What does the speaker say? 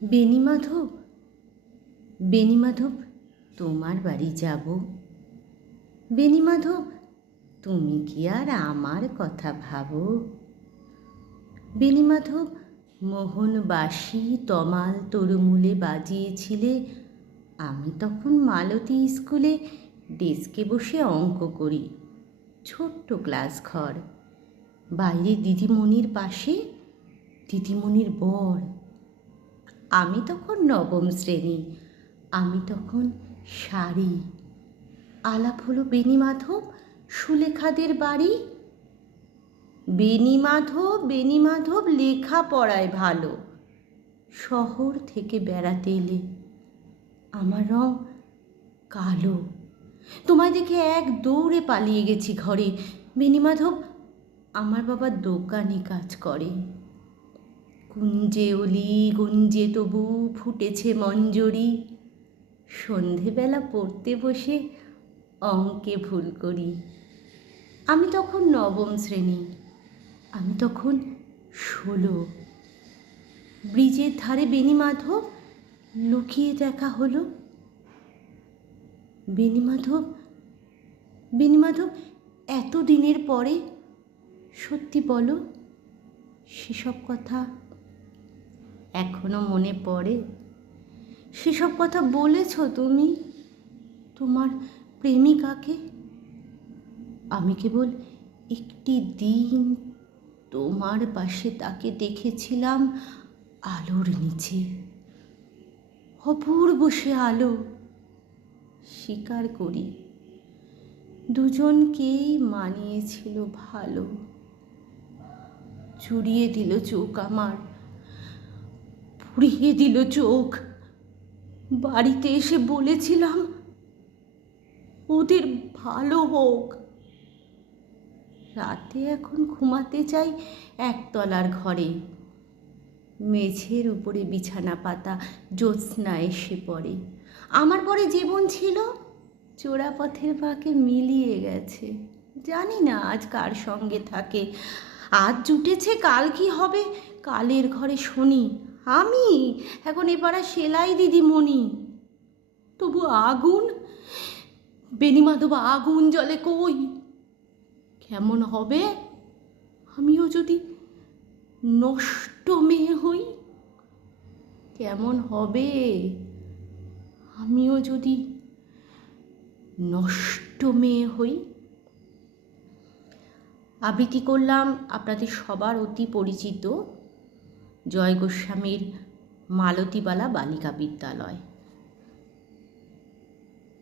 বেণীমাধব, বেণীমাধব, তোমার বাড়ি যাব। বেণীমাধব, তুমি কি আর আমার কথা ভাবো? বেণীমাধব, মোহনবাসী তমাল তরুমূলে বাজিয়েছিলে, আমি তখন মালতী স্কুলে ডেস্কে বসে অঙ্ক করি। ছোট্ট ক্লাস ঘর, বাইরে দিদিমণির পাশে দিদিমণির বর। আমি তখন নবম শ্রেণী, আমি তখন শাড়ি। আলাপ হলো বেণীমাধব সুলেখাদের বাড়ি। বেণীমাধব, বেণীমাধব লেখা পড়ায় ভালো, শহর থেকে বেড়াতে এলে। আমার রং কালো, তোমায় দেখে এক দৌড়ে পালিয়ে গেছি ঘরে। বেণীমাধব, আমার বাবা দোকানে কাজ করে। কুঞ্জে অলি গুঞ্জে তবু ফুটেছে মঞ্জরি। সন্ধেবেলা পড়তে বসে অঙ্কে ভুল করি। আমি তখন নবম শ্রেণী, আমি তখন 16। ব্রিজের ধারে বেণীমাধব লুকিয়ে দেখা হলো। বেণীমাধব, বেণীমাধব, এত দিনের পরে সত্যি বলো, সেসব কথা এখনো মনে পড়ে? সেসব কথা বলেছ তুমি তোমার প্রেমিকাকে? আমি কেবল একটি দিন তোমার পাশে তাকে দেখেছিলাম আলোর নিচে। অপূর্ব সে আলো, স্বীকার করি দুজনকেই মানিয়েছিল ভালো। চুরিয়ে দিল চোখ আমার, পুড়িয়ে দিল চোখ। বাড়িতে এসে বলেছিলাম ওদের ভালো হোক। রাতে এখন ঘুমাতে চাই একতলার ঘরে। মেঝের উপরে বিছানা পাতা, জ্যোৎস্না এসে পড়ে। আমার পরে জীবন ছিল চোরাপথের বাঁকে মিলিয়ে গেছে। জানি না আজ কার সঙ্গে থাকে। আজ জুটেছে, কাল কি হবে? কালের ঘরে শনি আমি এখন এপাড়া সেলাই দিদিমণি। তবু আগুন, বেণীমাধব, আগুন জ্বলে কই? কেমন হবে আমিও যদি নষ্ট মেয়ে হই? কেমন হবে আমিও যদি নষ্ট মেয়ে হই? আবৃত্তি করলাম আপনাদের সবার অতি পরিচিত জয় গোস্বামীর মালতীবালা বালিকা বিদ্যালয়।